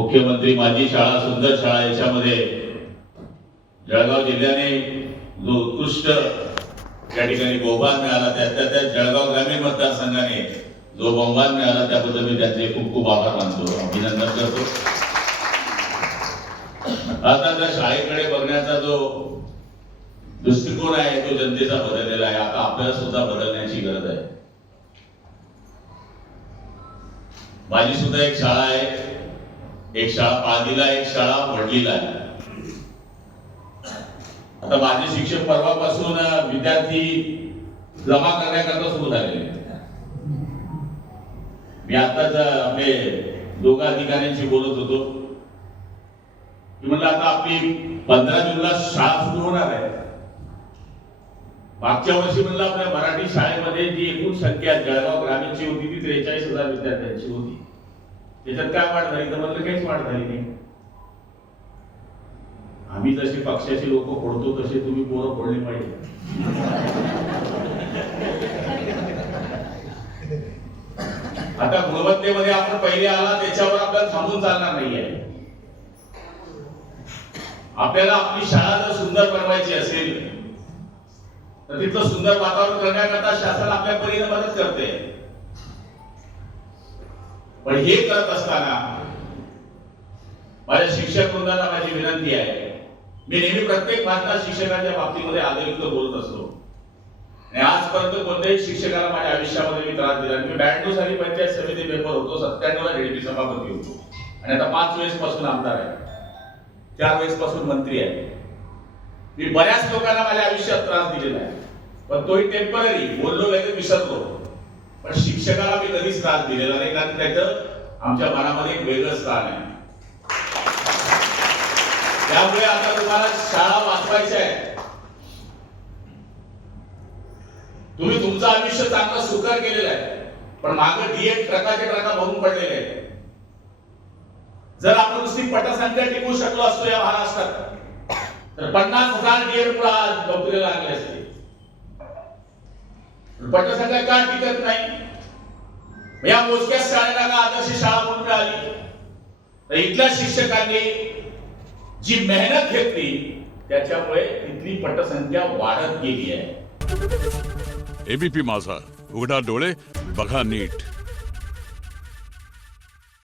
मुख्यमंत्री माझी शाळा सुंदर शाळा याच्यामध्ये जळगाव जिल्ह्याने जो उत्कृष्ट या ठिकाणी बहुमान मिळाला त्या जळगाव ग्रामीण मतदारसंघाने जो बहुमान मिळाला त्याबद्दल मी त्यांचे खूप खूप आभार मानतो, अभिनंदन करतो। आता त्या शाळेकडे बघण्याचा जो दृष्टिकोन आहे तो जनतेचा बदललेला आहे। आता आपल्याला सुद्धा बदलण्याची गरज आहे। माझी सुद्धा एक शाळा आहे, एक शाळा पाळदीला, एक शाळा वडलीला आहे। आता माझे शिक्षक परवापासून विद्यार्थी जमा करण्याकरता सुरू झालेले। मी आताच आपले दोघा अधिकाऱ्यांशी बोलत होतो की म्हणलं आता आपली 15 जूनला शाळा सुरू होणार आहे। मागच्या वर्षी म्हणलं आपल्या मराठी शाळेमध्ये जी एकूण संख्या जळगाव ग्रामीणची होती ती 43,000 विद्यार्थ्यांची होती। त्याच्यात काय वाढ झाली? तर म्हणलं काहीच वाढ झाली नाही। आम्ही जसे पक्षाचे लोक फोडतो तसे तुम्ही पोरं फोडले पाहिजे। आता गुणवत्तेमध्ये आपण पहिले आला त्याच्यावर आपल्याला थांबून चालणार नाहीये। आपल्याला आपली शाळा जर सुंदर बनवायची असेल तर तिथलं सुंदर वातावरण करण्याकरता शासन आपल्या परीने मदत करते। पण हे करत असताना माझ्या शिक्षक वृंदाला माझी विनंती आहे, मी नेहमी प्रत्येक भारतात शिक्षकांच्या बाबतीमध्ये आदरयुक्त बोलत असतो आणि आजपर्यंत कोणत्याही शिक्षकाला माझ्या आयुष्यामध्ये मी त्रास दिला। मी 92 साली पंचायत समिती मेंबर होतो, 97 ला डीडीपी सभापती होतो आणि आता 5 वेळेस पासून आमदार आहे, 4 वेळेस पासून मंत्री आहे। मी बऱ्याच लोकांना माझ्या आयुष्यात त्रास दिलेला आहे, पण तोही टेम्पररी, बोललो लगेच विसरतो। पण शिक्षकाला मी कधीच त्रास दिलेला नाही, कारण त्याचं आमच्या मनामध्ये एक वेगळं स्थान आहे। त्यामुळे आता तुम्हाला शाळा वाचवायची आहे। तुम्ही तुमचं आयुष्य चांगलं सुकर केलेलं आहे, पण मागे डीएड ट्रकाचे ट्रका भरून पडलेले आहेत। जर आपण नुसती पटसंख्या टिकवू शकलो असतो या महाराष्ट्रात तर 50,000 डीएड पुढे नोकरीला लागले असते। पटसंख्या का टिकत नाही? या मोजक्या शाळेला का आदर्श शाळा म्हणून मिळाली? तर इथल्या शिक्षकांनी जी मेहनत घेतली त्याच्यामुळे इथली पटसंख्या वाढत गेली आहे। एबीपी माझा, उघडा डोळे बघा नीट।